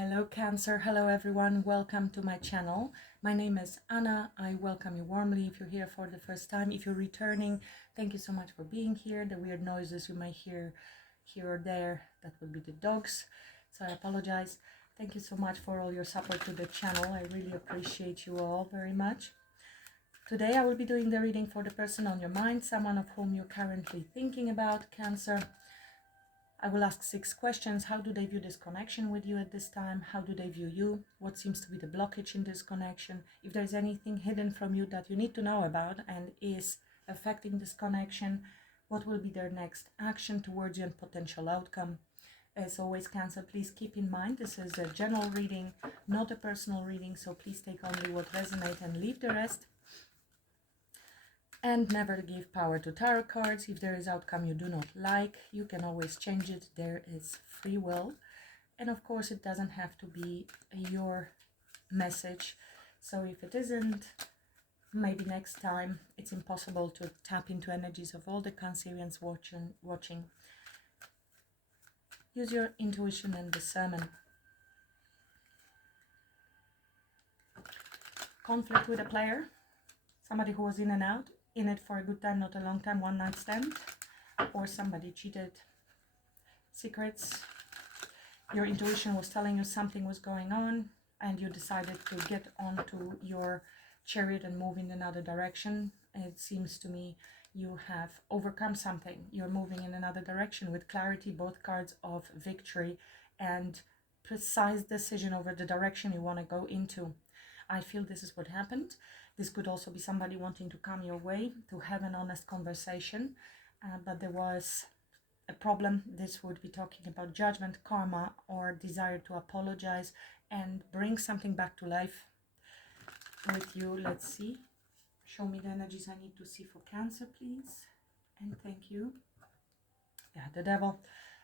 Hello Cancer, hello everyone, welcome to my channel. My name is Anna, I welcome you warmly if you're here for the first time. If you're returning, thank you so much for being here. The weird noises you may hear here or there, that would be the dogs, so I apologize. Thank you so much for all your support to the channel, I really appreciate you all very much. Today I will be doing the reading for the person on your mind, someone of whom you're currently thinking about, Cancer. I will ask 6 questions. How do they view this connection with you at this time? How do they view you? What seems to be the blockage in this connection? If there's anything hidden from you that you need to know about and is affecting this connection, what will be their next action towards you and potential outcome? As always, Cancer, please keep in mind this is a general reading, not a personal reading, so please take only what resonates and leave the rest. And never give power to tarot cards. If there is outcome you do not like, you can always change it. There is free will. And of course, it doesn't have to be your message. So if it isn't, maybe next time. It's impossible to tap into energies of all the Cancerians watching. Use your intuition and discernment. Conflict with a player. Somebody who was in and out. In it for a good time, not a long time, one night stand, or somebody cheated. Secrets. Your intuition was telling you something was going on and you decided to get onto your chariot and move in another direction. It seems to me you have overcome something. You're moving in another direction with clarity, both cards of victory and precise decision over the direction you want to go into. I feel this is what happened. This could also be somebody wanting to come your way to have an honest conversation, but there was a problem. This would be talking about judgment, karma, or desire to apologize and bring something back to life with you. Let's see. Show me the energies I need to see for Cancer, please. And thank you. Yeah, the Devil.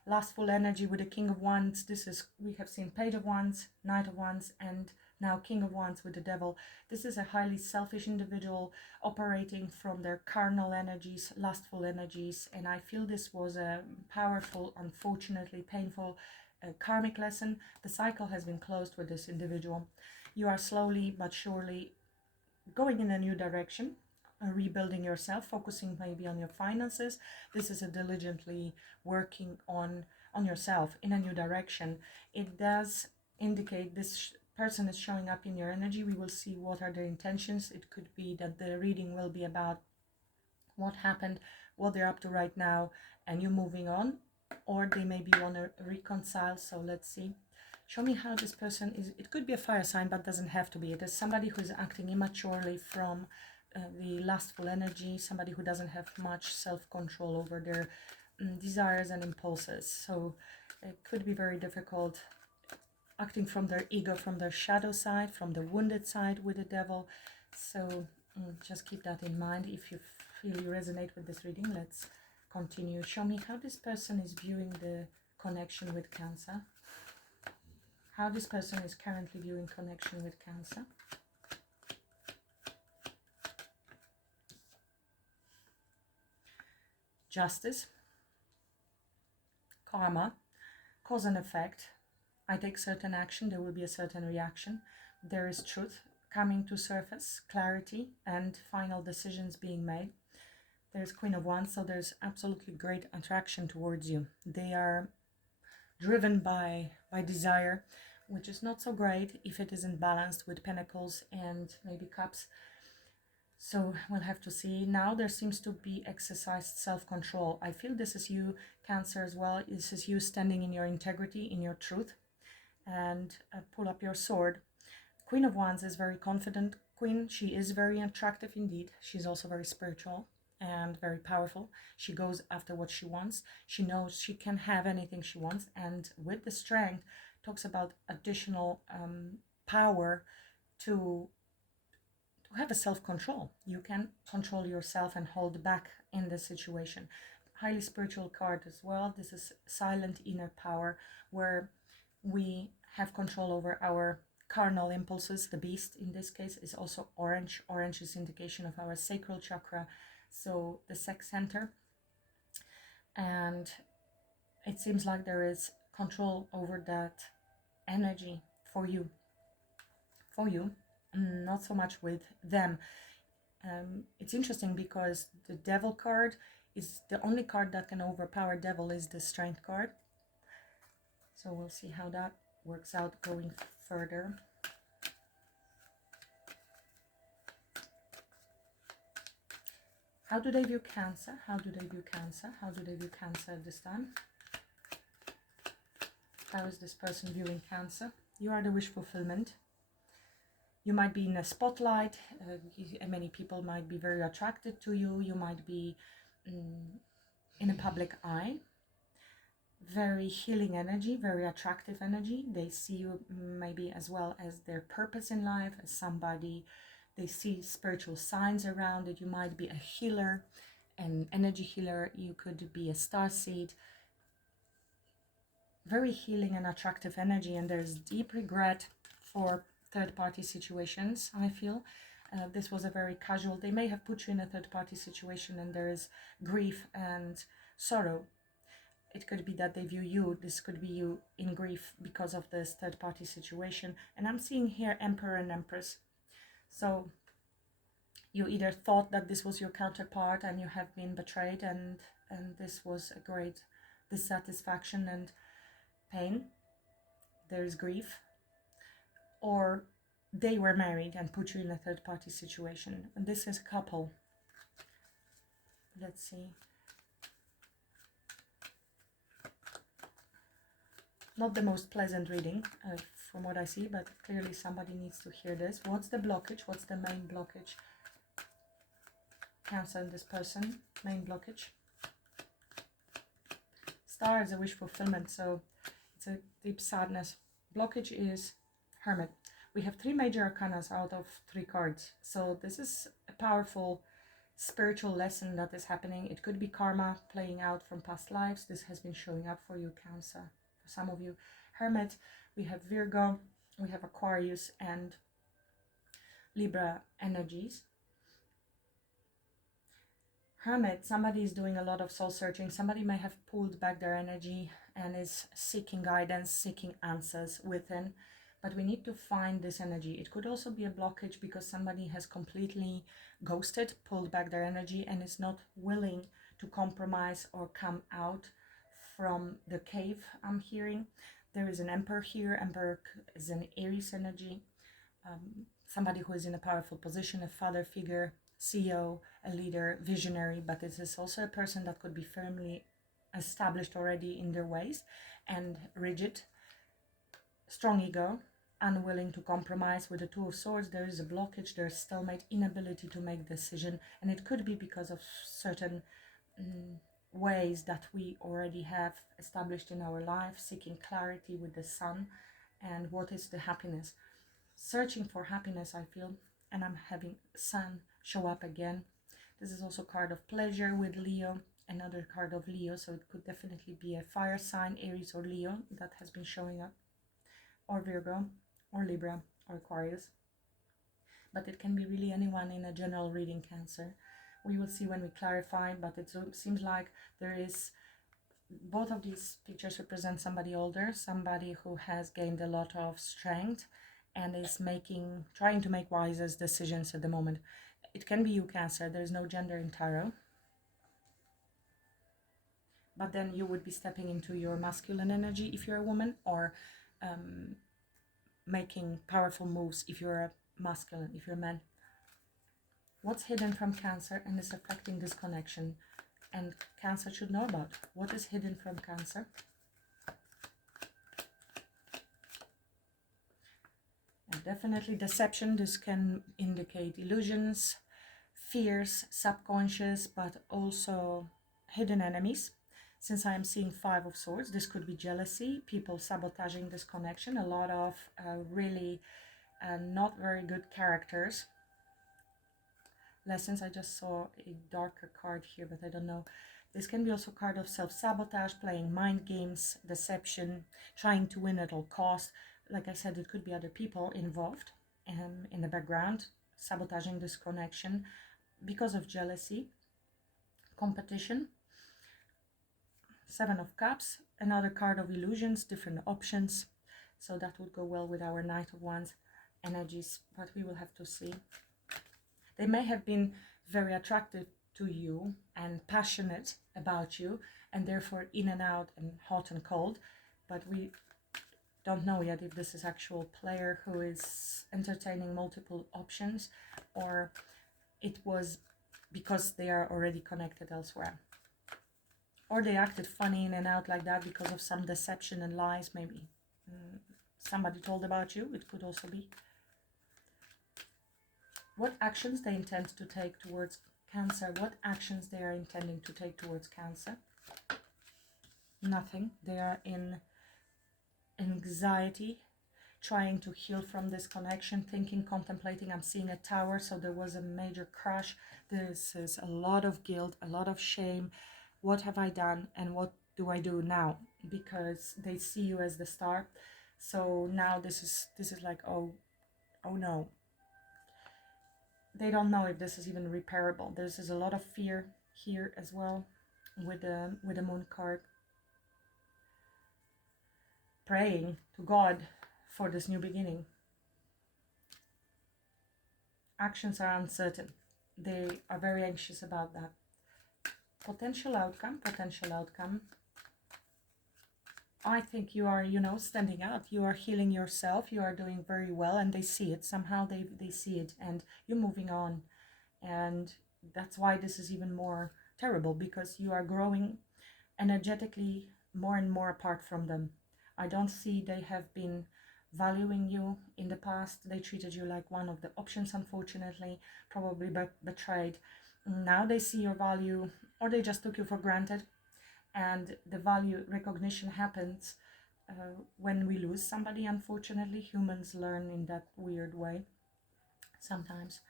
Lustful energy with the King of Wands. This is, we have seen Page of Wands, Knight of Wands, and now King of Wands with the Devil. This is a highly selfish individual operating from their carnal energies, lustful energies, and I feel this was a powerful, unfortunately painful karmic lesson. The cycle has been closed with this individual. You are slowly but surely going in a new direction, rebuilding yourself, focusing maybe on your finances. This is a diligently working on yourself in a new direction. It does indicate this person is showing up in your energy. We will see what are their intentions. It could be that the reading will be about what happened, what they're up to right now, and you moving on, or they maybe want to reconcile. So let's see. Show me how this person is. It could be a fire sign, but doesn't have to be. It is somebody who is acting immaturely from the lustful energy, somebody who doesn't have much self-control over their desires and impulses. So it could be very difficult acting from their ego, from their shadow side, from the wounded side with the Devil. So just keep that in mind. If you feel you resonate with this reading, let's continue. Show me how this person is viewing the connection with Cancer. How this person is currently viewing connection with Cancer. Justice, karma, cause and effect. I take certain action, there will be a certain reaction. There is truth coming to surface, clarity, and final decisions being made. There's Queen of Wands, so there's absolutely great attraction towards you. They are driven by desire, which is not so great if it isn't balanced with Pentacles and maybe Cups. So we'll have to see. Now there seems to be exercised self-control. I feel this is you, Cancer, as well. This is you standing in your integrity, in your truth, and pull up your sword. Queen of Wands is very confident queen. She is very attractive indeed. She's also very spiritual and very powerful. She goes after what she wants. She knows she can have anything she wants, and with the strength talks about additional power to have a self-control. You can control yourself and hold back in the situation. Highly spiritual card as well. This is silent inner power, where we have control over our carnal impulses. The beast in this case is also orange. Orange is indication of our sacral chakra, so the sex center. And it seems like there is control over that energy for you, not so much with them. It's interesting because the Devil card is the only card that can overpower Devil is the Strength card. So we'll see how that works out going further. How do they view Cancer? How do they view Cancer? How do they view Cancer this time? How is this person viewing Cancer? You are the wish fulfillment. You might be in a spotlight. Many people might be very attracted to you. You might be in a public eye. Very healing energy, very attractive energy. They see you maybe as well as their purpose in life, as somebody. They see spiritual signs around it. You might be a healer, an energy healer. You could be a starseed. Very healing and attractive energy, and there's deep regret for third-party situations, I feel. This was a very casual. They may have put you in a third-party situation, and there is grief and sorrow. It could be that they view you. This could be you in grief because of this third-party situation. And I'm seeing here Emperor and Empress. So you either thought that this was your counterpart and you have been betrayed, and this was a great dissatisfaction and pain. There is grief. Or they were married and put you in a third-party situation. And this is a couple. Let's see. Not the most pleasant reading from what I see, but clearly somebody needs to hear this. What's the blockage? What's the main blockage? Cancer in this person, main blockage. Star is a wish fulfillment, so it's a deep sadness. Blockage is Hermit. We have 3 major arcana out of 3 cards. So this is a powerful spiritual lesson that is happening. It could be karma playing out from past lives. This has been showing up for you, Cancer. For some of you, Hermit. We have Virgo, we have Aquarius and Libra energies. Hermit, somebody is doing a lot of soul searching. Somebody may have pulled back their energy and is seeking guidance, seeking answers within. But we need to find this energy. It could also be a blockage because somebody has completely ghosted, pulled back their energy, and is not willing to compromise or come out from the cave. I'm hearing there is an Emperor here. Emperor is an Aries energy. Somebody who is in a powerful position, a father figure, CEO, a leader, visionary, but this is also a person that could be firmly established already in their ways and rigid, strong ego, unwilling to compromise. With the Two of Swords, there is a blockage, there's stalemate, inability to make decision, and it could be because of certain ways that we already have established in our life, seeking clarity with the Sun and what is the happiness. Searching for happiness, I feel, and I'm having Sun show up again. This is also card of pleasure with Leo, another card of Leo, so it could definitely be a fire sign, Aries or Leo, that has been showing up, or Virgo, or Libra, or Aquarius. But it can be really anyone in a general reading, Cancer. We will see when we clarify, but it seems like there is, both of these pictures represent somebody older, somebody who has gained a lot of strength and is trying to make wiser decisions at the moment. It can be you, Cancer. There is no gender in tarot. But then you would be stepping into your masculine energy if you're a woman, or making powerful moves if you're a masculine, if you're a man. What's hidden from Cancer and is affecting this connection? And Cancer should know about. What is hidden from Cancer? And definitely deception. This can indicate illusions, fears, subconscious, but also hidden enemies. Since I am seeing 5 of Swords, this could be jealousy, people sabotaging this connection, a lot of really not very good characters. Lessons, I just saw a darker card here, but I don't know. This can be also a card of self-sabotage, playing mind games, deception, trying to win at all costs. Like I said, it could be other people involved in the background, sabotaging this connection because of jealousy, competition. 7 of Cups, another card of illusions, different options. So that would go well with our Knight of Wands energies, but we will have to see. They may have been very attractive to you and passionate about you, and therefore in and out and hot and cold, but we don't know yet if this is actual player who is entertaining multiple options, or it was because they are already connected elsewhere, or they acted funny in and out like that because of some deception and lies. Maybe somebody told about you. It could also be. What actions they intend to take towards Cancer? What actions they are intending to take towards Cancer? Nothing. They are in anxiety, trying to heal from this connection, thinking, contemplating. I'm seeing a tower, so there was a major crash. This is a lot of guilt, a lot of shame. What have I done and what do I do now? Because they see you as the star. So now this is like, oh no. They don't know if this is even repairable. This is a lot of fear here as well with the Moon card. Praying to God for this new beginning. Actions are uncertain. They are very anxious about that. Potential outcome. I think you are, standing out. You are healing yourself. You are doing very well, and they see it. Somehow they see it, and you're moving on. And that's why this is even more terrible, because you are growing energetically more and more apart from them. I don't see they have been valuing you in the past. They treated you like one of the options, unfortunately, probably betrayed. Now they see your value, or they just took you for granted. And the value recognition happens when we lose somebody, unfortunately. Humans learn in that weird way sometimes.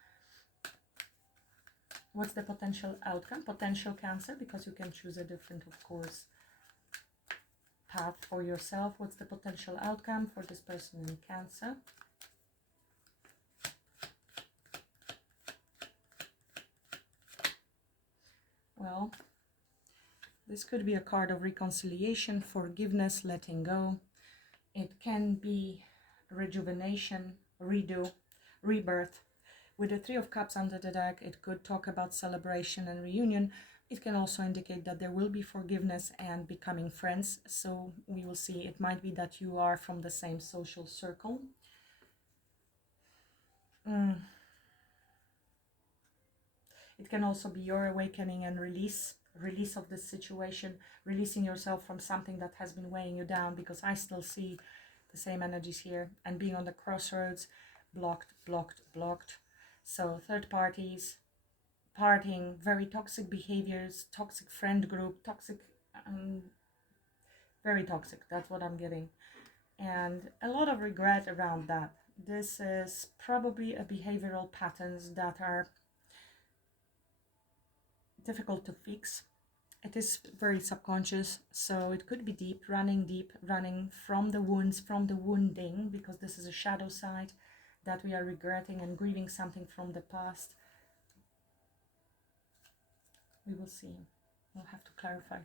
What's the potential outcome? Potential Cancer, because you can choose a different, of course, path for yourself. What's the potential outcome for this person in Cancer? Well, this could be a card of reconciliation, forgiveness, letting go. It can be rejuvenation, redo, rebirth. With the Three of Cups under the deck, it could talk about celebration and reunion. It can also indicate that there will be forgiveness and becoming friends. So we will see. It might be that you are from the same social circle. It can also be your awakening and release of this situation, releasing yourself from something that has been weighing you down, because I still see the same energies here, and being on the crossroads, blocked. So third parties, partying, very toxic behaviors, toxic friend group, toxic, very toxic, that's what I'm getting. And a lot of regret around that. This is probably a behavioral patterns that are difficult to fix. It is very subconscious, so it could be deep, running from the wounds, from the wounding, because this is a shadow side that we are regretting and grieving something from the past. We will see. We'll have to clarify.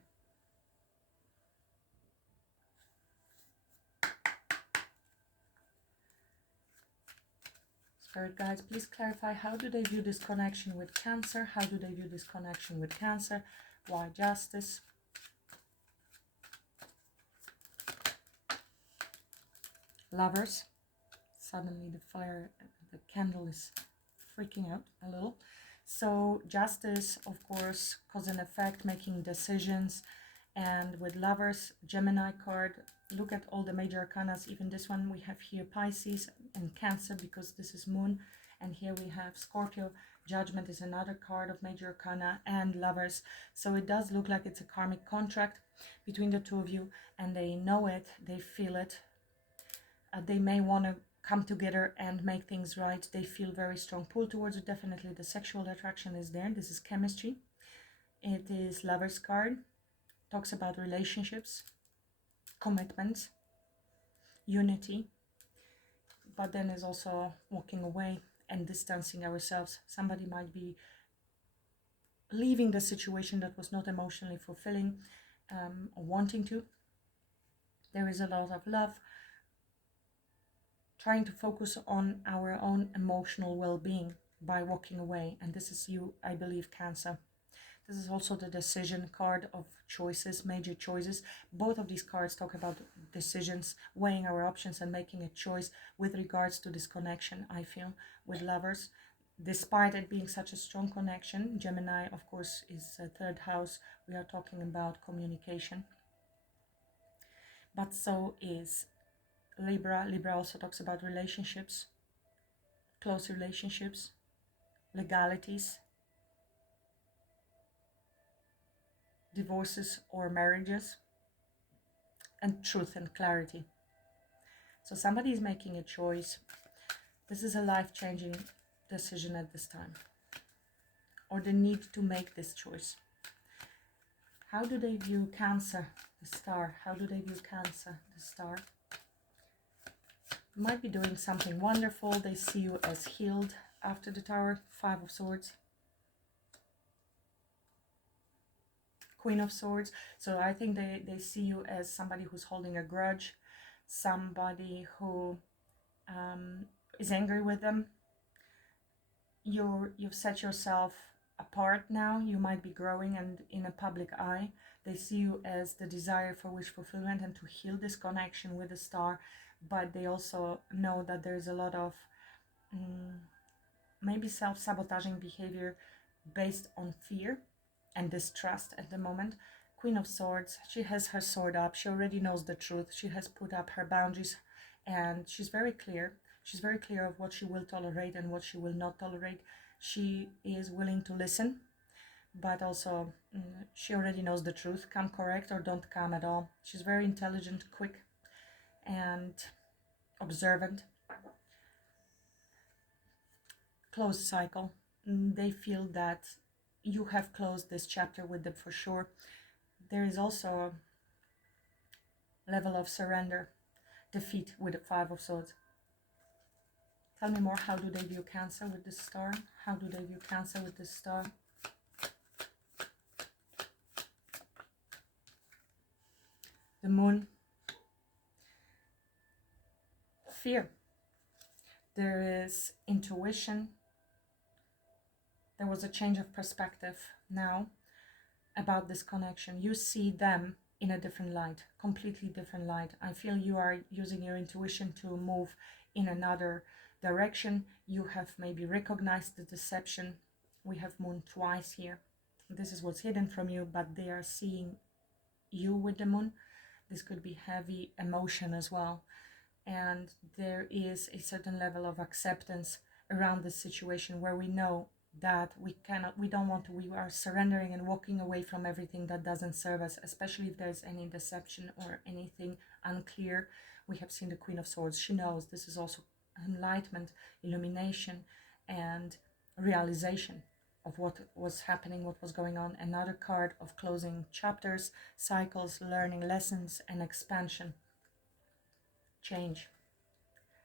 Spirit guides, please clarify, how do they view this connection with Cancer? How do they view this connection with Cancer? Why Justice? Lovers. Suddenly the candle is freaking out a little. So Justice, of course, cause and effect, making decisions. And with Lovers, Gemini card, look at all the major arcanas. Even this one, we have here Pisces and Cancer, because this is Moon. And here we have Scorpio. Judgment is another card of major arcana, and Lovers. So it does look like it's a karmic contract between the two of you, and they know it, they feel it. They may want to come together and make things right. They feel very strong pull towards it. Definitely the sexual attraction is there. This is chemistry. It is Lovers card. Talks about relationships, commitment, unity, but then is also walking away and distancing ourselves. Somebody might be leaving the situation that was not emotionally fulfilling, or wanting to. There is a lot of love, trying to focus on our own emotional well-being by walking away. And this is you, I believe, Cancer. This is also the decision card of choices, major choices. Both of these cards talk about decisions, weighing our options and making a choice with regards to this connection, I feel, with lovers. Despite it being such a strong connection, Gemini, of course, is a third house. We are talking about communication. But so is Libra. Libra also talks about relationships, close relationships, legalities, divorces or marriages, and truth and clarity. So somebody is making a choice. This is a life-changing decision at this time, or the need to make this choice. How do they view Cancer, the star? How do they view Cancer, the star? You might be doing something wonderful. They see you as healed after the Tower. 5 of Swords. Queen of Swords. So I think they see you as somebody who's holding a grudge, somebody who is angry with them. You've set yourself apart now. You might be growing and in a public eye. They see you as the desire for wish fulfillment and to heal this connection with the star, but they also know that there's a lot of maybe self-sabotaging behavior based on fear and distrust at the moment. Queen of Swords, she has her sword up. She already knows the truth. She has put up her boundaries and she's very clear. She's very clear of what she will tolerate and what she will not tolerate. She is willing to listen, but also she already knows the truth. Come correct or don't come at all. She's very intelligent, quick, and observant. Closed cycle. They feel that you have closed this chapter with them for sure. There is also a level of surrender, defeat with the 5 of Swords. Tell me more. How do they view Cancer with this star? How do they view Cancer with this star? The Moon. Fear. There is intuition. There was a change of perspective now about this connection. You see them in a different light, completely different light. I feel you are using your intuition to move in another direction. You have maybe recognized the deception. We have Moon twice here. This is what's hidden from you, but they are seeing you with the Moon. This could be heavy emotion as well. And there is a certain level of acceptance around this situation where we know that we are surrendering and walking away from everything that doesn't serve us, especially if there's any deception or anything unclear. We have seen the Queen of Swords. She knows this is also enlightenment, illumination, and realization of what was happening, what was going on. Another card of closing chapters, cycles, learning lessons, and expansion. Change.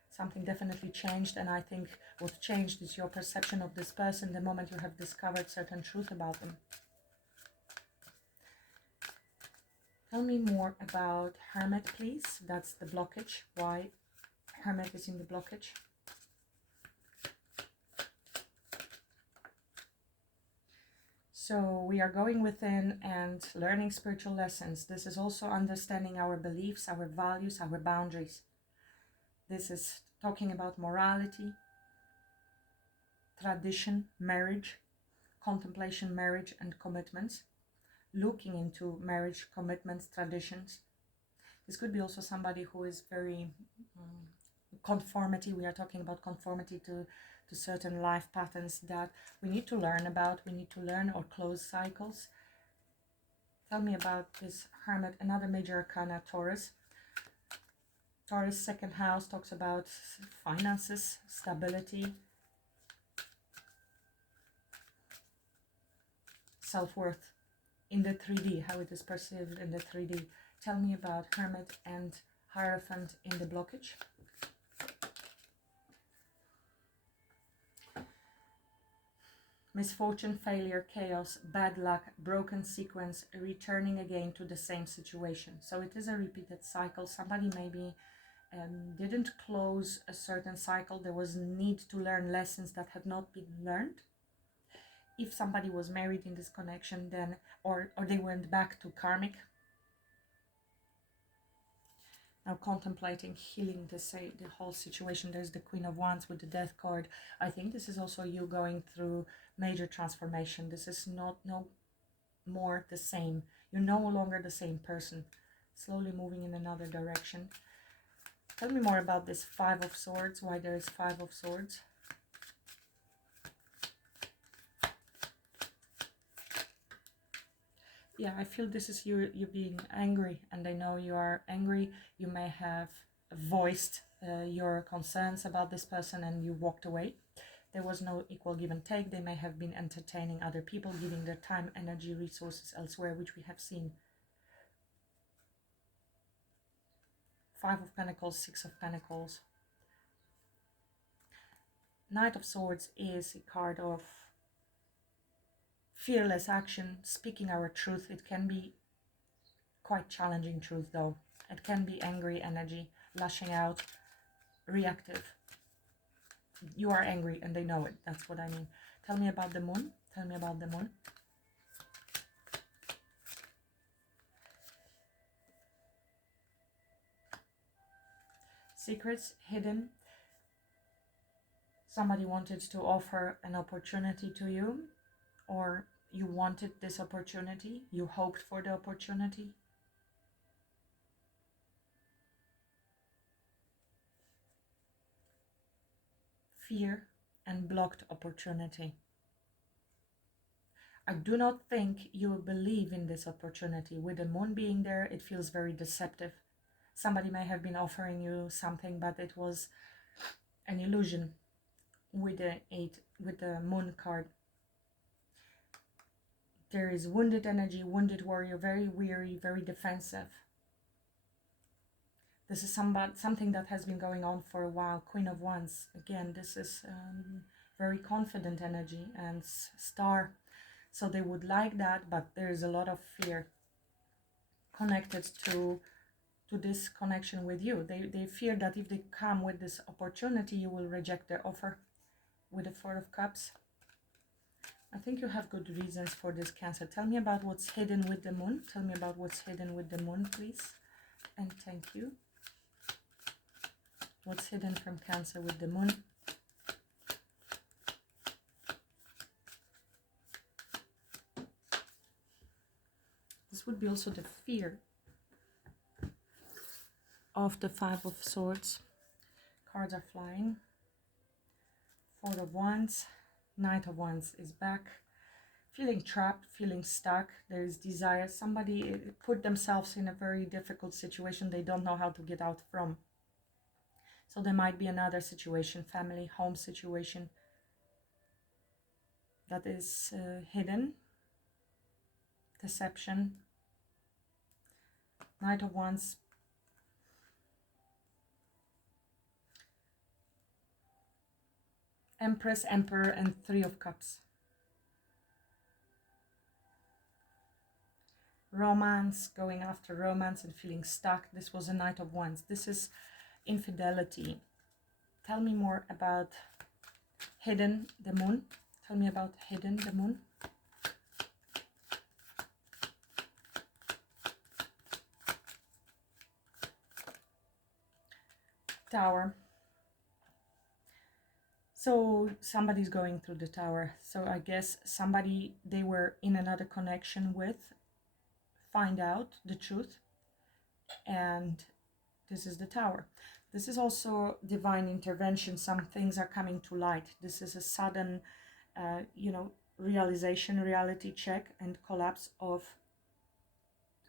Something definitely changed, and I think what changed is your perception of this person the moment you have discovered certain truth about them. Tell me more about Hermit, please. That's the blockage. Why Hermit is in the blockage. So we are going within and learning spiritual lessons. This is also understanding our beliefs, our values, our boundaries. This is talking about morality, tradition, marriage, contemplation, marriage, and commitments. Looking into marriage, commitments, traditions. This could be also somebody who is very conformity. We are talking about conformity to certain life patterns that we need to learn about. We need to learn or close cycles. Tell me about this Hermit. Another major arcana, Taurus. Taurus, second house, talks about finances, stability, self-worth in the 3D, how it is perceived in the 3D. Tell me about Hermit and Hierophant in the blockage. Misfortune, failure, chaos, bad luck, broken sequence, returning again to the same situation. So it is a repeated cycle. Somebody maybe didn't close a certain cycle. There was need to learn lessons that had not been learned. If somebody was married in this connection, then or they went back to karmic. Now contemplating healing the whole situation. There's the Queen of Wands with the Death card. I think this is also you going through major transformation. This is no more the same. You're no longer the same person. Slowly moving in another direction. Tell me more about this Five of Swords. Why there is Five of Swords. Yeah, I feel this is you being angry, and I know you are angry. You may have voiced your concerns about this person and you walked away. There was no equal give and take. They may have been entertaining other people, giving their time, energy, resources elsewhere, which we have seen. Five of Pentacles, Six of Pentacles. Knight of Swords is a card of fearless action, speaking our truth. It can be quite challenging truth though. It can be angry energy, lashing out, reactive. You are angry and they know it. That's what I mean. Tell me about the moon. Tell me about the moon. Secrets hidden. Somebody wanted to offer an opportunity to you, or you wanted this opportunity. You hoped for the opportunity. Fear and blocked opportunity. I do not think you believe in this opportunity. With the moon being there, it feels very deceptive. Somebody may have been offering you something, but it was an illusion with the moon card. There is wounded energy, wounded warrior, very weary, very defensive. This is something that has been going on for a while. Queen of Wands. Again, this is very confident energy and star. So they would like that, but there is a lot of fear connected to this connection with you. They fear that if they come with this opportunity, you will reject their offer. With the Four of Cups. I think you have good reasons for this, Cancer. Tell me about what's hidden with the moon. Tell me about what's hidden with the moon, please. And thank you. What's hidden from Cancer with the moon? This would be also the fear of the Five of Swords. Cards are flying. Four of Wands. Knight of Wands is back. Feeling trapped, feeling stuck. There is desire. Somebody put themselves in a very difficult situation they don't know how to get out from. So there might be another situation, family, home situation, that is hidden. Deception. Knight of Wands. Empress, Emperor, and Three of Cups. Romance, going after romance and feeling stuck. This was a Knight of Wands. This is infidelity. Tell me more about hidden, the moon. Tell me about hidden, the moon. Tower. So somebody's going through the Tower. So I guess somebody they were in another connection with find out the truth, and this is the Tower. This is also divine intervention. Some things are coming to light. This is a sudden, realization, reality check, and collapse of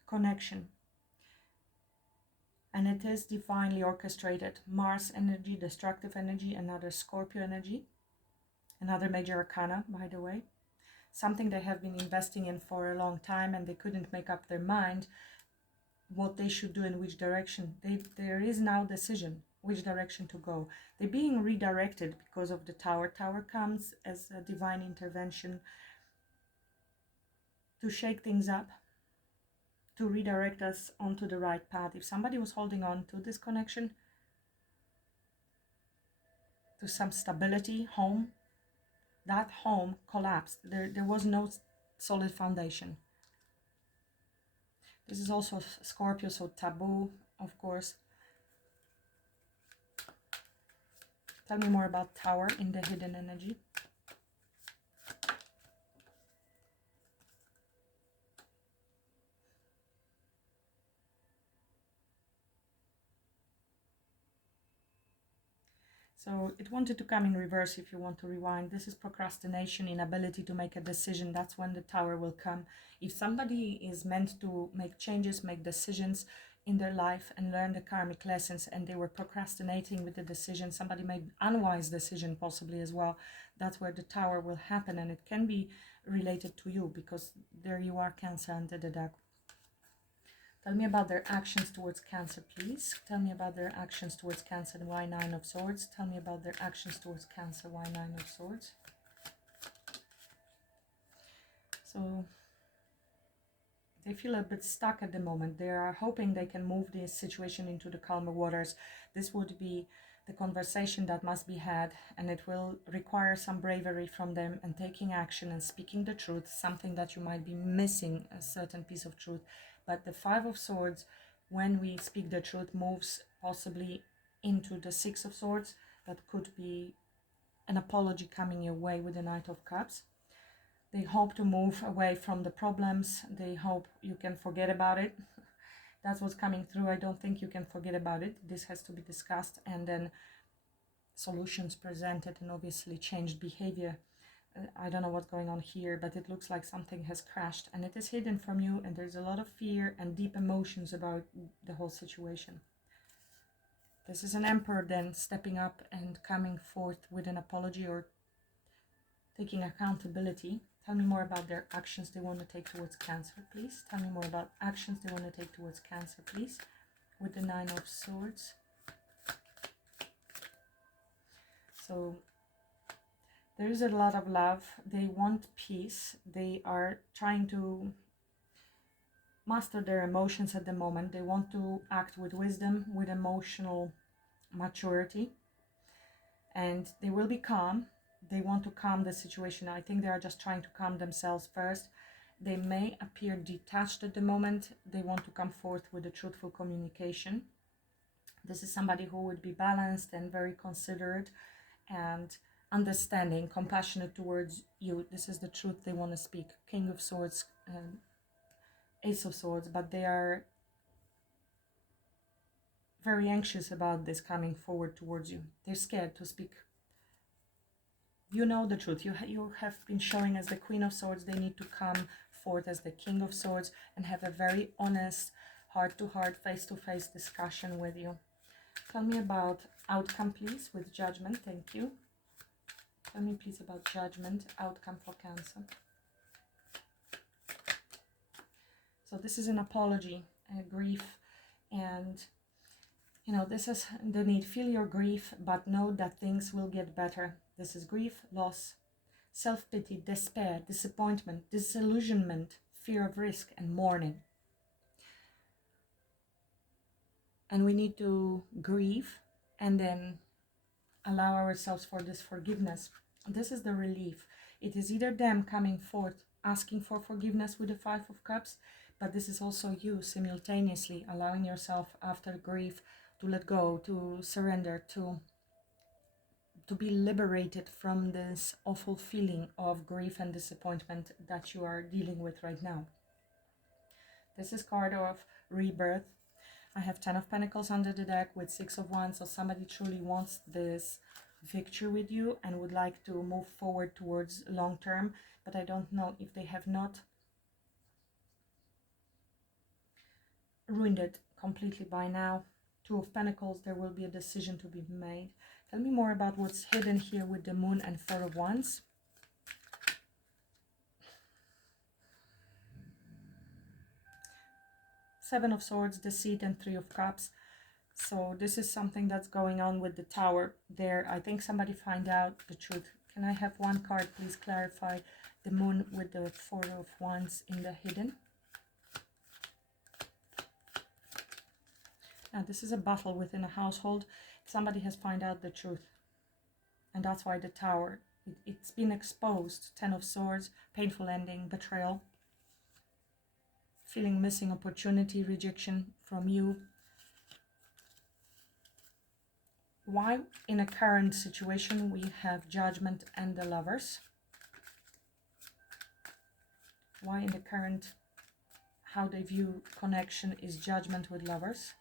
connection. And it is divinely orchestrated. Mars energy, destructive energy, another Scorpio energy, another major arcana, by the way. Something they have been investing in for a long time, and they couldn't make up their mind what they should do in which direction. There is now decision which direction to go. They're being redirected because of the Tower. Tower comes as a divine intervention to shake things up, to redirect us onto the right path. If somebody was holding on to this connection, to some stability, home. That home collapsed. There was no solid foundation. This is also Scorpio, so taboo, of course. Tell me more about Tower in the hidden energy. So it wanted to come in reverse if you want to rewind. This is procrastination, inability to make a decision. That's when the Tower will come. If somebody is meant to make changes, make decisions in their life and learn the karmic lessons, and they were procrastinating with the decision, somebody made unwise decision possibly as well, that's where the Tower will happen. And it can be related to you, because there you are, Cancer, under the deck. Tell me about their actions towards Cancer, please. Tell me about their actions towards Cancer. Why Nine of Swords? Tell me about their actions towards Cancer. Why Nine of Swords? So they feel a bit stuck at the moment. They are hoping they can move this situation into the calmer waters. This would be the conversation that must be had, and it will require some bravery from them and taking action and speaking the truth, something that you might be missing, a certain piece of truth. But the Five of Swords, when we speak the truth, moves possibly into the Six of Swords. That could be an apology coming your way with the Knight of Cups. They hope to move away from the problems. They hope you can forget about it. That's what's coming through. I don't think you can forget about it. This has to be discussed, and then solutions presented, and obviously changed behavior. I don't know what's going on here, but it looks like something has crashed and it is hidden from you, and there's a lot of fear and deep emotions about the whole situation. This is an Emperor then stepping up and coming forth with an apology or taking accountability. Tell me more about their actions they want to take towards Cancer, please. Tell me more about actions they want to take towards Cancer, please, with the Nine of Swords. So there is a lot of love. They want peace. They are trying to master their emotions at the moment. They want to act with wisdom, with emotional maturity, and they will be calm. They want to calm the situation. I think they are just trying to calm themselves first. They may appear detached at the moment. They want to come forth with a truthful communication. This is somebody who would be balanced and very considerate and understanding, compassionate towards you. This is the truth they want to speak. King of Swords, Ace of Swords, but they are very anxious about this coming forward towards you. They're scared to speak. You know the truth. You have been showing as the Queen of Swords. They need to come forth as the King of Swords and have a very honest, heart-to-heart, face-to-face discussion with you. Tell me about outcome, please, with Judgment. Thank you. Tell me, please, about Judgment, outcome for Cancer. So this is an apology, grief, and you know, this is the need. Feel your grief, but know that things will get better. This is grief, loss, self-pity, despair, disappointment, disillusionment, fear of risk, and mourning. And we need to grieve and then allow ourselves for this forgiveness. This is the relief. It is either them coming forth, asking for forgiveness with the Five of Cups, but this is also you simultaneously allowing yourself after grief to let go, to surrender, to be liberated from this awful feeling of grief and disappointment that you are dealing with right now. This is card of rebirth. I have 10 of Pentacles under the deck with 6 of Wands, so somebody truly wants this victory with you and would like to move forward towards long term, but I don't know if they have not ruined it completely by now. 2 of Pentacles, there will be a decision to be made. Tell me more about what's hidden here with the Moon and 4 of Wands. Seven of Swords, Deceit, and 3 of Cups. So this is something that's going on with the Tower there. I think somebody find out the truth. Can I have one card, please, clarify the Moon with the 4 of Wands in the hidden? Now, this is a battle within a household. Somebody has found out the truth. And that's why the Tower, it's been exposed. 10 of Swords, painful ending, betrayal, feeling missing opportunity, rejection from you. Why in a current situation we have Judgment and the Lovers? Why in the current, how they view connection is Judgment with Lovers?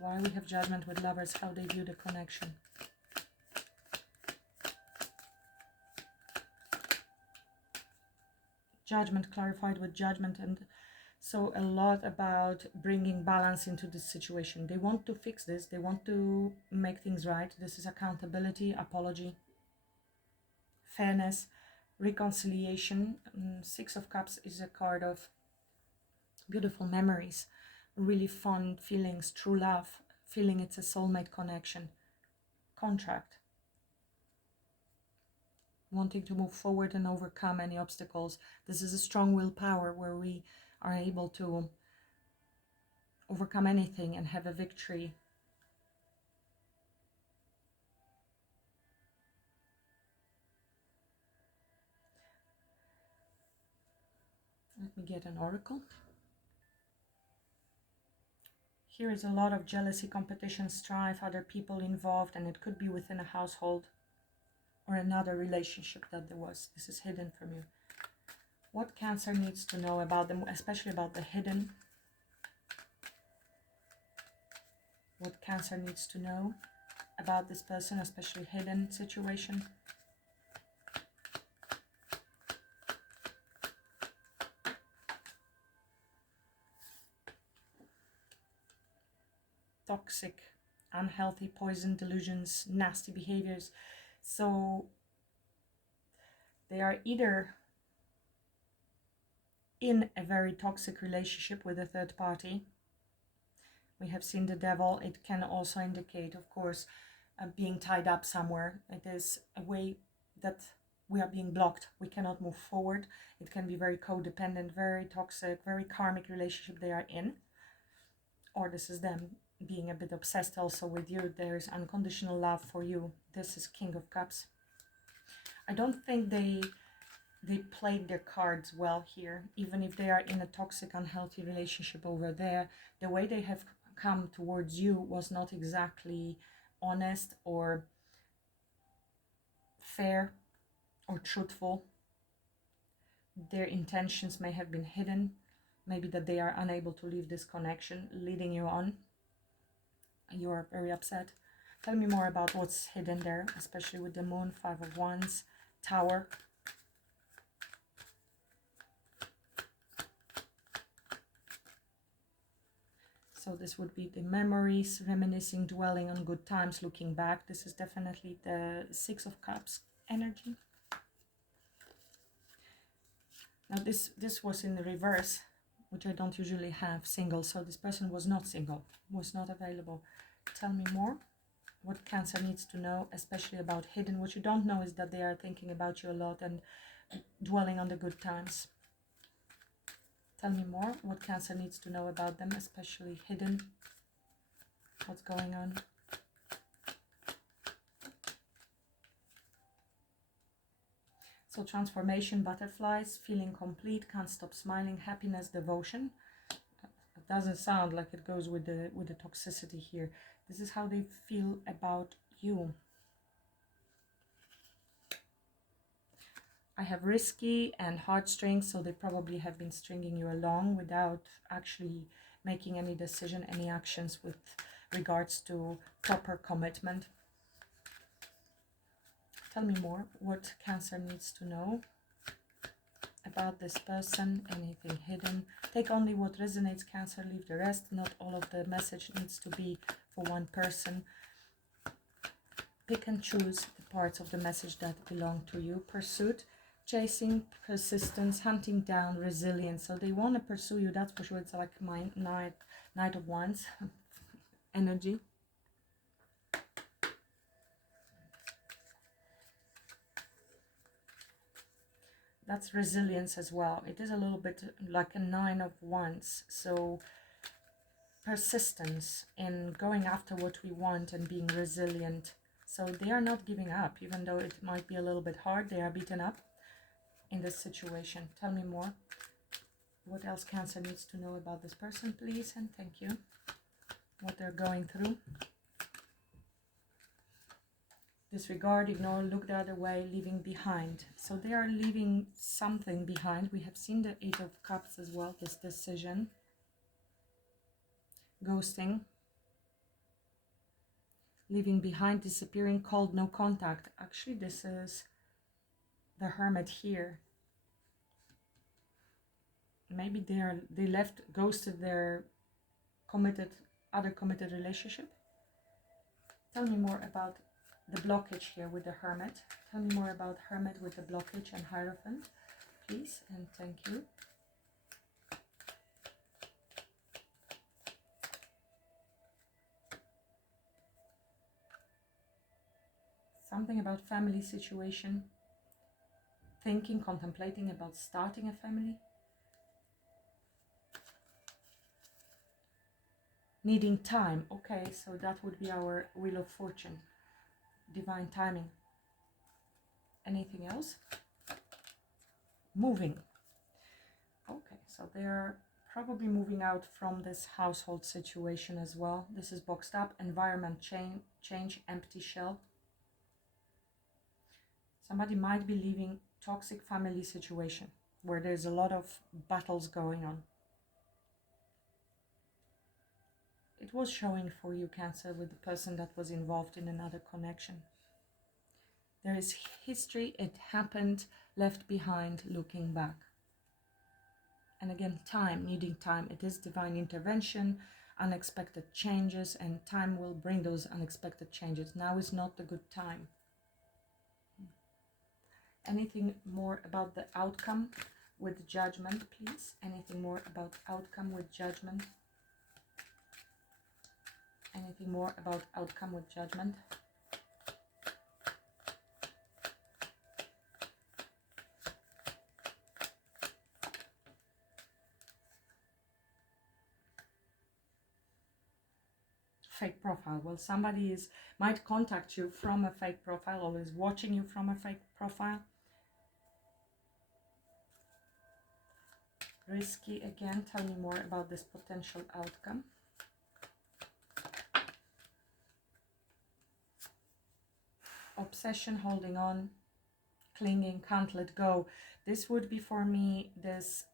Why we have Judgment with Lovers, how they view the connection? Judgment clarified with Judgment, and so a lot about bringing balance into this situation. They want to fix this, they want to make things right. This is accountability, apology, fairness, reconciliation. 6 of Cups is a card of beautiful memories, really fond feelings, true love, feeling it's a soulmate connection, contract, wanting to move forward and overcome any obstacles. This is a strong willpower where we are able to overcome anything and have a victory. Let me get an oracle. Here is a lot of jealousy, competition, strife, other people involved, and it could be within a household or another relationship that there was. This is hidden from you. What Cancer needs to know about them, especially about the hidden. What Cancer needs to know about this person, especially hidden situation. Toxic, unhealthy, poison, delusions, nasty behaviors. So they are either in a very toxic relationship with a third party. We have seen the Devil. It can also indicate, of course, being tied up somewhere. It is a way that we are being blocked. We cannot move forward. It can be very codependent, very toxic, very karmic relationship they are in. Or this is them being a bit obsessed also with you. There is unconditional love for you. This is King of Cups. I don't think they played their cards well here. Even if they are in a toxic, unhealthy relationship over there, the way they have come towards you was not exactly honest or fair or truthful. Their intentions may have been hidden. Maybe that they are unable to leave this connection, leading you on. You are very upset. Tell me more about what's hidden there, especially with the Moon, 5 of Wands, Tower. So this would be the memories, reminiscing, dwelling on good times, looking back. This is definitely the 6 of Cups energy. Now this was in the reverse, which I don't usually have, single. So this person was not single, was not available. Tell me more. What Cancer needs to know, especially about hidden. What you don't know is that they are thinking about you a lot and dwelling on the good times. Tell me more. What Cancer needs to know about them, especially hidden. What's going on? So transformation, butterflies, feeling complete, can't stop smiling, happiness, devotion. It doesn't sound like it goes with the toxicity here. This is how they feel about you. I have risky and heartstrings, so they probably have been stringing you along without actually making any decision, any actions with regards to proper commitment. Tell me more. What Cancer needs to know about this person, anything hidden. Take only what resonates, Cancer, leave the rest. Not all of the message needs to be for one person. Pick and choose the parts of the message that belong to you. Pursuit, chasing, persistence, hunting down, resilience. So they want to pursue you, that's for sure. It's like my Knight of Wands energy. That's resilience as well. It is a little bit like a 9 of Wands. So persistence in going after what we want and being resilient. So they are not giving up, even though it might be a little bit hard. They are beaten up in this situation. Tell me more. What else Cancer needs to know about this person, please, and thank you. What they're going through. Disregard, ignore, look the other way, leaving behind. So they are leaving something behind. We have seen the Eight of Cups as well, this decision. Ghosting. Leaving behind, disappearing, cold, no contact. Actually, this is the Hermit here. Maybe they left, ghosted their other committed relationship. Tell me more about the blockage here with the Hermit. Tell me more about Hermit with the blockage and Hierophant, please, and thank you. Something about family situation. Thinking, contemplating about starting a family. Needing time. Okay, so that would be our Wheel of Fortune. Divine timing. Anything else? Moving. Okay, so they're probably moving out from this household situation as well. This is boxed up. Environment change, empty shell. Somebody might be leaving toxic family situation where there's a lot of battles going on. It was showing for you, Cancer, with the person that was involved in another connection. There is history, it happened, left behind, looking back. And again, time, needing time. It is divine intervention, unexpected changes, and time will bring those unexpected changes. Now is not the good time. Anything more about the outcome with Judgment, please? Anything more about outcome with Judgment? Anything more about outcome with Judgment? Fake profile. Well, somebody might contact you from a fake profile or is watching you from a fake profile. Risky again. Tell me more about this potential outcome. Obsession, holding on, clinging, can't let go. This would be for me this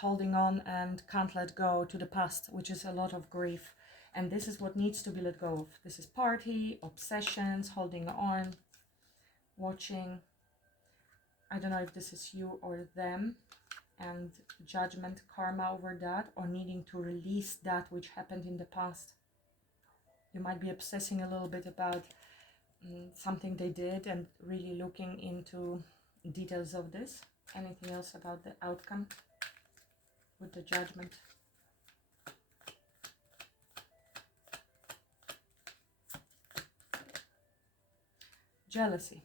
holding on and can't let go to the past, which is a lot of grief. And this is what needs to be let go of. This is party, obsessions, holding on, watching. I don't know if this is you or them, and judgment, karma over that, or needing to release that which happened in the past. You might be obsessing a little bit about something they did and really looking into details of this. Anything else about the outcome with the Judgment? Jealousy.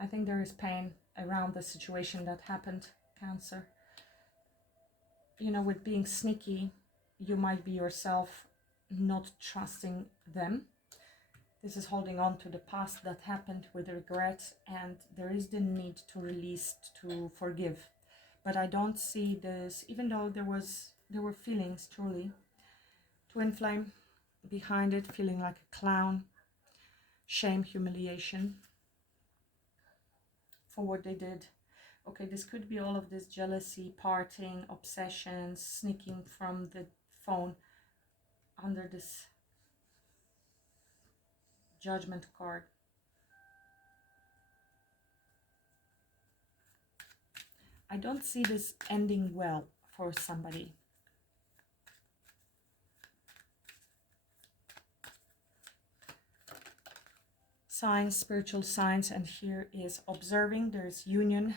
I think there is pain around the situation that happened, Cancer. You know, with being sneaky, you might be yourself not trusting them. This is holding on to the past that happened with regret, and there is the need to release, to forgive. But I don't see this, even though there were feelings, truly. Twin flame behind it, feeling like a clown. Shame, humiliation for what they did. Okay, this could be all of this jealousy, partying, obsessions, sneaking from the phone under this Judgment card. I don't see this ending well for somebody. Signs, spiritual signs, and here is observing. There's union.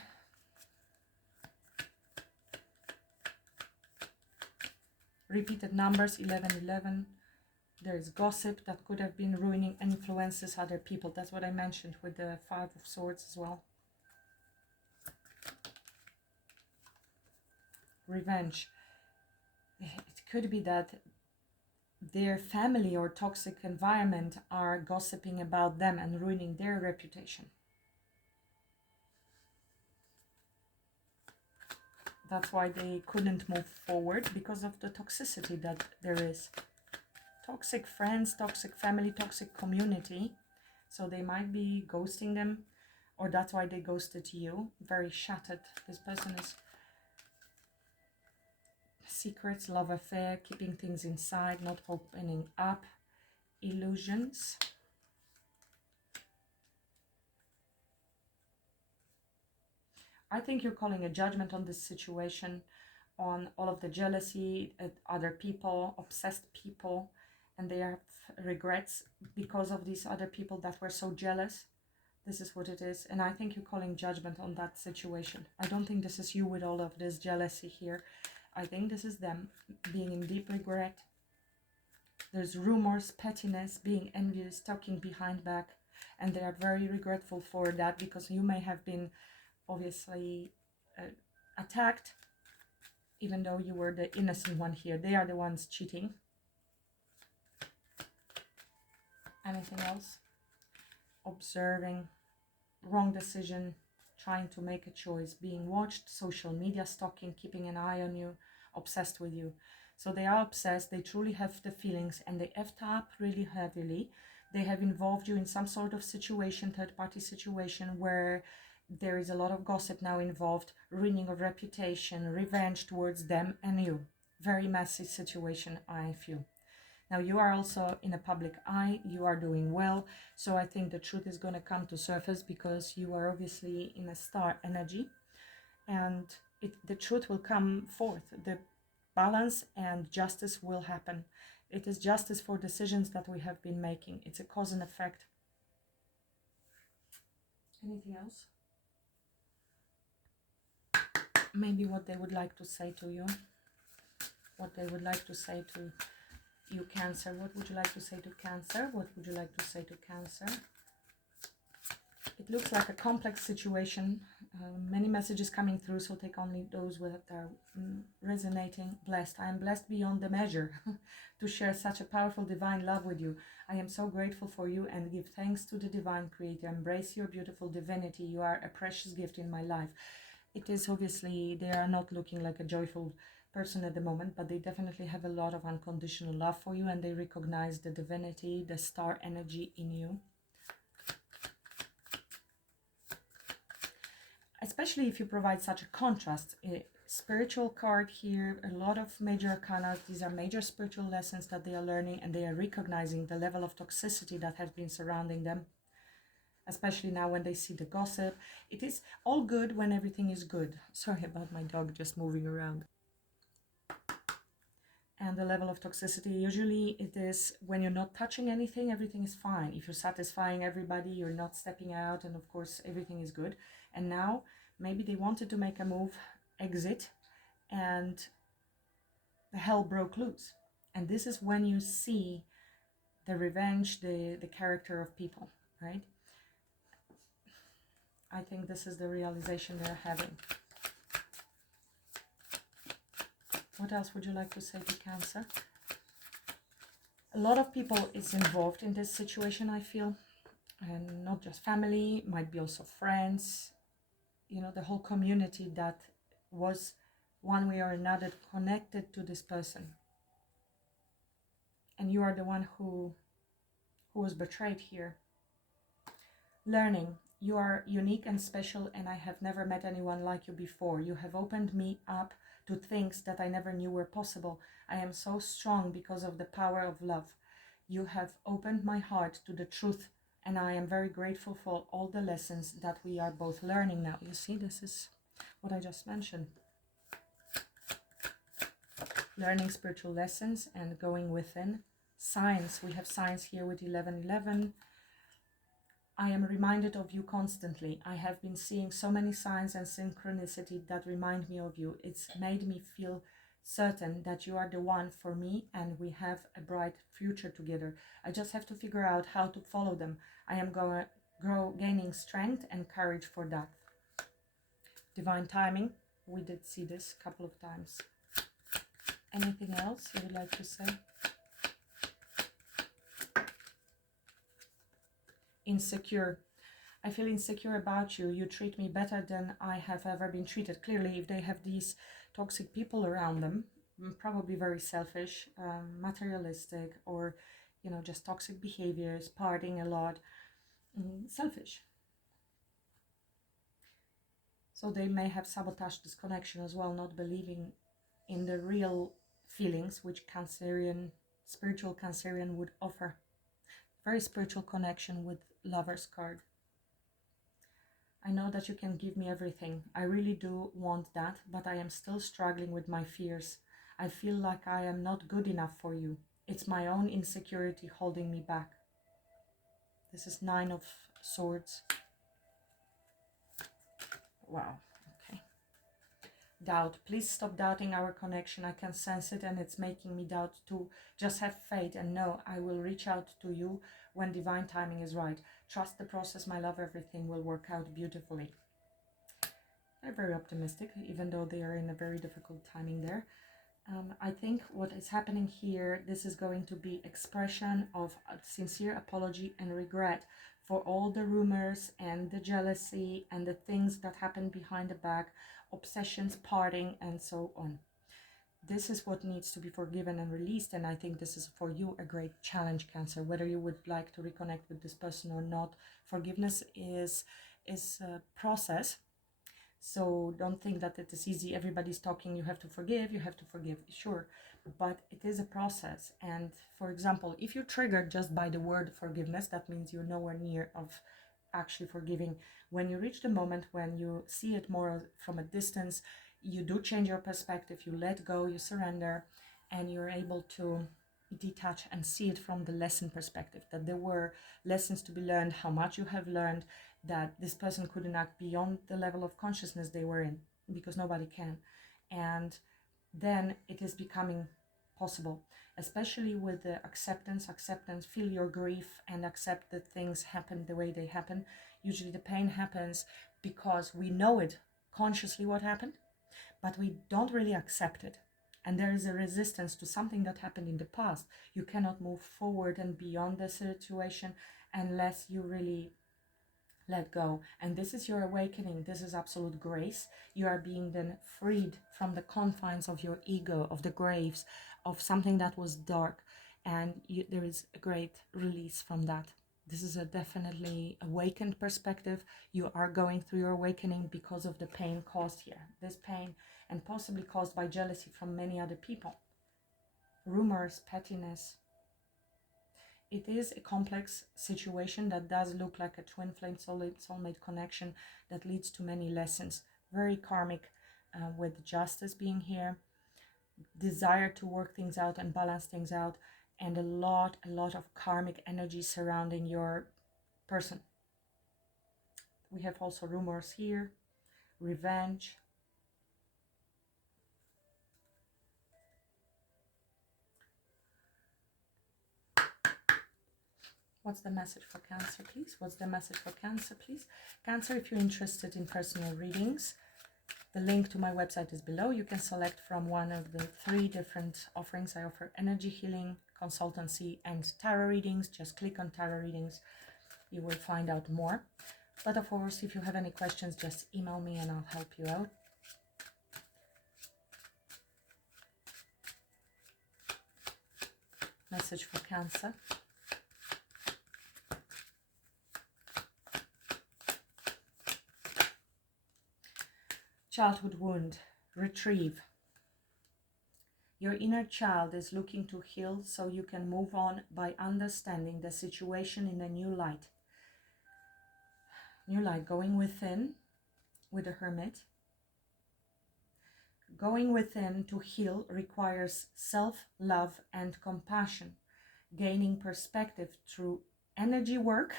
Repeated numbers, 1111. There's gossip that could have been ruining, influences other people. That's what I mentioned with the Five of Swords as well. revenge. It could be that their family or toxic environment are gossiping about them and ruining their reputation. That's why they couldn't move forward, because of the toxicity that there is. Toxic friends, toxic family, toxic community. So they might be ghosting them, or that's why they ghosted you. Very shattered. This person is secrets, love affair, keeping things inside, not opening up, illusions. I think you're calling a judgment on this situation, on all of the jealousy at other people, obsessed people, and they have regrets because of these other people that were so jealous. This is what it is. And I think you're calling judgment on that situation. I don't think this is you with all of this jealousy here. I think this is them being in deep regret. There's rumors, pettiness, being envious, talking behind back. And they are very regretful for that, because you may have been obviously attacked, even though you were the innocent one here. They are the ones cheating. Anything else? Observing, wrong decision, trying to make a choice, being watched, social media stalking, keeping an eye on you, obsessed with you. So they are obsessed, they truly have the feelings, and they effed up really heavily. They have involved you in some sort of situation, third-party situation, where there is a lot of gossip now involved, ruining of reputation, revenge towards them and you. Very messy situation, I feel. Now you are also in a public eye, you are doing well, so I think the truth is going to come to surface, because you are obviously in a star energy, and the truth will come forth. The balance and justice will happen. It is justice for decisions that we have been making. It's a cause and effect. Anything else? Maybe what they would like to say to you, what they would like to say to you, Cancer. What would you like to say to Cancer? What would you like to say to Cancer? It looks like a complex situation. Many messages coming through, so take only those that are resonating. Blessed. I am blessed beyond the measure to share such a powerful divine love with you. I am so grateful for you and give thanks to the divine creator. Embrace your beautiful divinity. You are a precious gift in my life. It is obviously, they are not looking like a joyful person at the moment, but they definitely have a lot of unconditional love for you, and they recognize the divinity, the star energy in you. Especially if you provide such a contrast. A spiritual card here, a lot of major arcana. These are major spiritual lessons that they are learning, and they are recognizing the level of toxicity that has been surrounding them. Especially now when they see the gossip. It is all good when everything is good. Sorry about my dog just moving around. And the level of toxicity, usually it is when you're not touching anything, everything is fine. If you're satisfying everybody, you're not stepping out, and of course everything is good. And now maybe they wanted to make a move, exit, and the hell broke loose. And this is when you see the revenge, the character of people, right? I think this is the realization they're having. What else would you like to say to Cancer? A lot of people is involved in this situation, I feel. And not just family, might be also friends. You know, the whole community that was one way or another connected to this person. And you are the one who was betrayed here. Learning. You are unique and special, and I have never met anyone like you before. You have opened me up to things that I never knew were possible. I am so strong because of the power of love. You have opened my heart to the truth, and I am very grateful for all the lessons that we are both learning now. You see, this is what I just mentioned. Learning spiritual lessons and going within. Signs. We have signs here with 1111. I am reminded of you constantly. I have been seeing so many signs and synchronicity that remind me of you. It's made me feel certain that you are the one for me, and we have a bright future together. I just have to figure out how to follow them. I am going to gaining strength and courage for that. Divine timing. We did see this a couple of times. Anything else you would like to say? Insecure. I feel insecure about you. You treat me better than I have ever been treated. Clearly, if they have these toxic people around them, probably very selfish, materialistic, or, you know, just toxic behaviors, partying a lot, selfish. So they may have sabotaged this connection as well, not believing in the real feelings which Cancerian, spiritual Cancerian would offer. Very spiritual connection with Lover's card. I know that you can give me everything. I really do want that, but I am still struggling with my fears. I feel like I am not good enough for you. It's my own insecurity holding me back. This is 9 of Swords. Wow, okay. Doubt. Please stop doubting our connection. I can sense it and it's making me doubt too. Just have faith and know I will reach out to you when divine timing is right. Trust the process, my love. Everything will work out beautifully. They're very optimistic, even though they are in a very difficult timing there. I think what is happening here, this is going to be expression of a sincere apology and regret for all the rumors and the jealousy and the things that happen behind the back, obsessions, parting, and so on. This is what needs to be forgiven and released, and I think this is for you a great challenge, Cancer. Whether you would like to reconnect with this person or not, forgiveness is a process. So don't think that it is easy. Everybody's talking, you have to forgive, sure, but it is a process. And for example, if you're triggered just by the word forgiveness, that means you're nowhere near of actually forgiving. When you reach the moment when you see it more from a distance, you do change your perspective, you let go, you surrender, and you're able to detach and see it from the lesson perspective, that there were lessons to be learned, how much you have learned, that this person couldn't act beyond the level of consciousness they were in, because nobody can. And then it is becoming possible, especially with the acceptance, feel your grief and accept that things happen the way they happen. Usually the pain happens because we know it consciously what happened, but we don't really accept it. And there is a resistance to something that happened in the past. You cannot move forward and beyond the situation unless you really let go. And this is your awakening. This is absolute grace. You are being then freed from the confines of your ego, of the graves, of something that was dark. And there is a great release from that. This is a definitely awakened perspective. You are going through your awakening because of the pain caused here. This pain, and possibly caused by jealousy from many other people. Rumors, pettiness. It is a complex situation that does look like a twin flame soulmate connection that leads to many lessons. Very karmic, with justice being here, desire to work things out and balance things out, and a lot of karmic energy surrounding your person. We have also rumors here, revenge. What's the message for Cancer, please? What's the message for Cancer, please? Cancer, if you're interested in personal readings, the link to my website is below. You can select from one of the 3 different offerings. I offer energy healing, consultancy, and tarot readings. Just click on tarot readings. You will find out more. But of course, if you have any questions, just email me and I'll help you out. Message for Cancer. Childhood wound, retrieve. Your inner child is looking to heal so you can move on by understanding the situation in a new light. New light, going within with the Hermit. Going within to heal requires self-love and compassion. Gaining perspective through energy work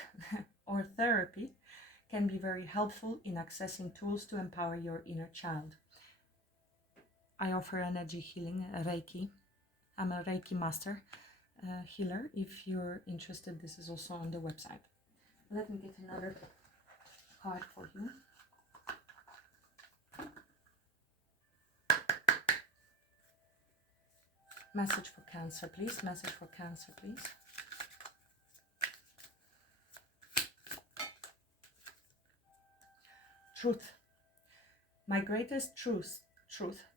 or therapy can be very helpful in accessing tools to empower your inner child. I offer energy healing, Reiki. I'm a Reiki Master healer. If you're interested, this is also on the website. Let me get another card for you. Message for Cancer, please. Message for Cancer, please. Truth. My greatest truth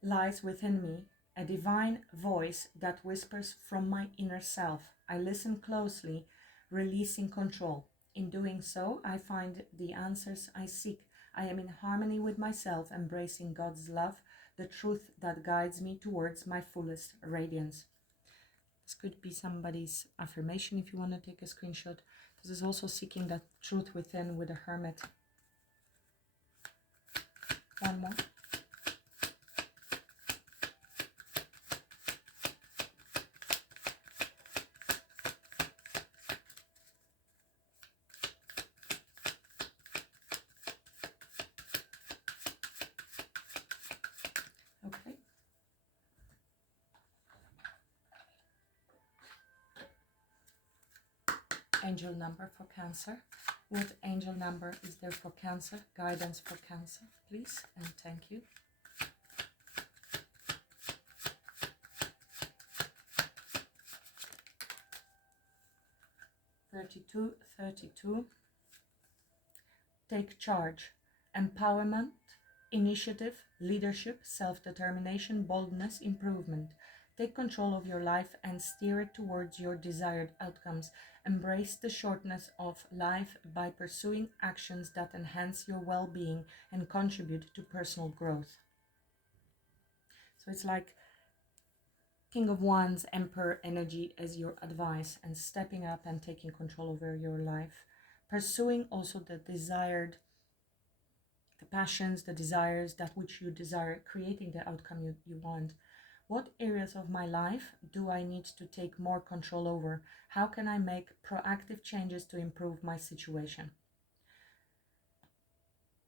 lies within me, a divine voice that whispers from my inner self. I listen closely, releasing control. In doing so, I find the answers I seek. I am in harmony with myself, embracing God's love, the truth that guides me towards my fullest radiance. This could be somebody's affirmation if you want to take a screenshot. This is also seeking that truth within with a Hermit. One more. Okay. Angel number for Cancer. What angel number is there for Cancer? Guidance for Cancer, please, and thank you. $32. Take charge. Empowerment, initiative, leadership, self-determination, boldness, improvement. Take control of your life and steer it towards your desired outcomes. Embrace the shortness of life by pursuing actions that enhance your well-being and contribute to personal growth. So it's like King of Wands, Emperor energy as your advice, and stepping up and taking control over your life. Pursuing also the desired, the passions, the desires, that which you desire, creating the outcome you want. What areas of my life do I need to take more control over? How can I make proactive changes to improve my situation?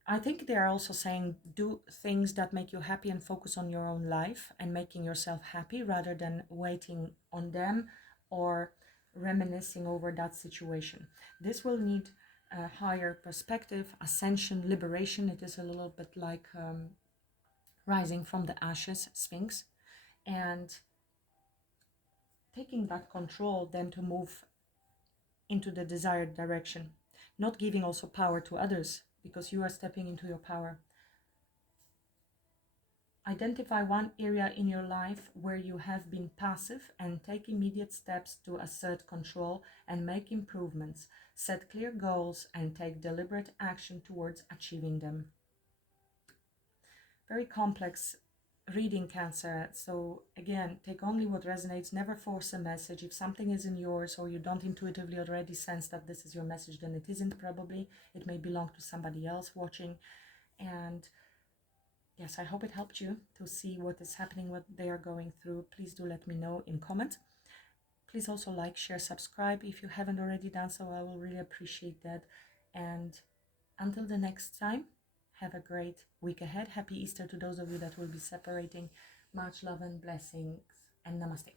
I think they are also saying do things that make you happy and focus on your own life and making yourself happy rather than waiting on them or reminiscing over that situation. This will need a higher perspective, ascension, liberation. It is a little bit like rising from the ashes, Sphinx, and taking that control then to move into the desired direction, not giving also power to others because you are stepping into your power. Identify one area in your life where you have been passive and take immediate steps to assert control and make improvements. Set clear goals and take deliberate action towards achieving them. Very complex reading, Cancer. So again, take only what resonates, never force a message. If something isn't yours or you don't intuitively already sense that this is your message, then it isn't probably. It may belong to somebody else watching. And yes, I hope it helped you to see what is happening, what they are going through. Please do let me know in comment. Please also like, share, subscribe if you haven't already done so. I will really appreciate that. And until the next time, have a great week ahead. Happy Easter to those of you that will be separating. Much love and blessings, and namaste.